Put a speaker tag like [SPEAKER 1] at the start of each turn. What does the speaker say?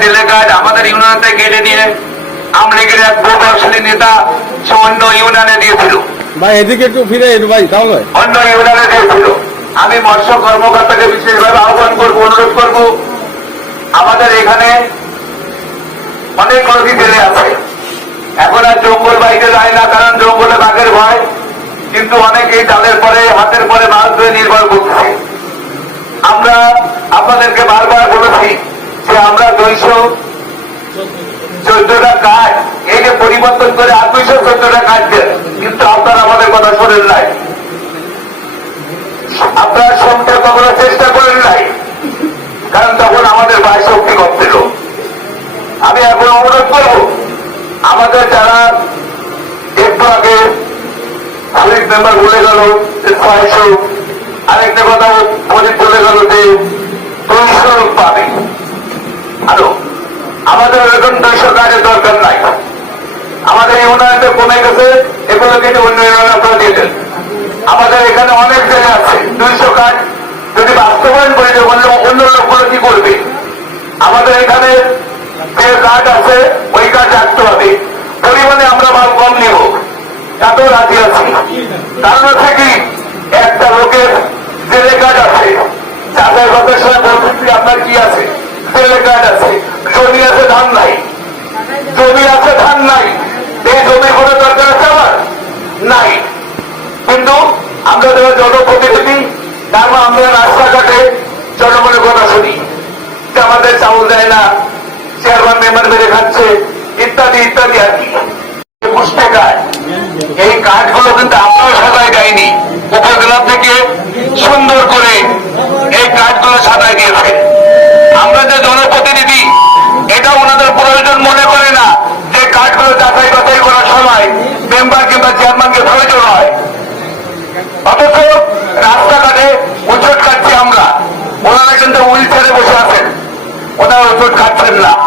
[SPEAKER 1] জেলে আমাদের ইউনিয়নতে কেটে নিয়ে আমলিগের এক প্রভাবশালী নেতা সে অন্য ইউনিয়নে দিয়েছিল।
[SPEAKER 2] ভাই এদিকে একটু ফিরে ভাই তাহলে।
[SPEAKER 1] অন্য ইউনিয়নে দিয়েছিল। আমি মৎস্য কর্মকর্তাকে বিশেষভাবে আহ্বান করব অনুরোধ করব। আমাদের এখানে অনেক নদী জেলে আছে। এখন আর জঙ্গল বাইরে যায় না কারণ জঙ্গলে বাঘের ভয়। কিন্তু অনেকেই তাদের পরে হাতের পরে মাছ ধরে নির্ভর করছে আমরা আপনাদেরকে বারবার বলেছি যে আমরা দুইশো চোদ্দটা কাজ এই যে পরিবর্তন করে আর দুইশো চোদ্দটা কাজ দেন। কিন্তু আপনারা আমাদের কথা শোনেন নাই। আপনারা সংখ্যা কখনো চেষ্টা করেন নাই। কারণ তখন আমাদের বায় শক্তি কম ছিল আমি এখন অনুরোধ করব, আমাদের যারা একটু আগে শরীর মেম্বার বলে গেল যে ছয়শো আরেকটা কথা বলে চলে গেল যে দুইশো লোক পাবে আরও এরকম দুইশো দরকার নাই। আমাদের এই উন্নয়নটা কমে গেছে, এগুলো কিন্তু উন্নয়ন আপনারা দিয়েছেন আমাদের এখানে অনেক জায়গা আছে, দুইশো কাজ যদি বাস্তবায়ন করে অন্য অন্য লোকগুলো কি করবে? আমাদের এখানে যে কাজ আছে, ওই কাজ রাখতে হবে। পরিমাণে আমরা মাল কম নিব, তাতেও রাজি আছি। কারণ হচ্ছে কি একটা লোকের জেলে কাজ আছে চাষের বাসের সময় বলতেছি আপনার কি আছে জেলে কাজ আছে জমি আছে ধান নাই জমি আছে ধান নাই এই জমি কোনো দরকার আছে আমার নাই কিন্তু আমরা যারা জনপ্রতিনিধি তারপর আমরা রাস্তাঘাটে জনগণের কথা শুনি। যে আমাদের চাউল দেয় না চেয়ারম্যান মেম্বার মেরে খাচ্ছে, ইত্যাদি ইত্যাদি আর কি। বুঝতে গায় এই কাজগুলো কিন্তু আমরাও সবাই দেয়নি। উপজেলা থেকে সুন্দর করে 好了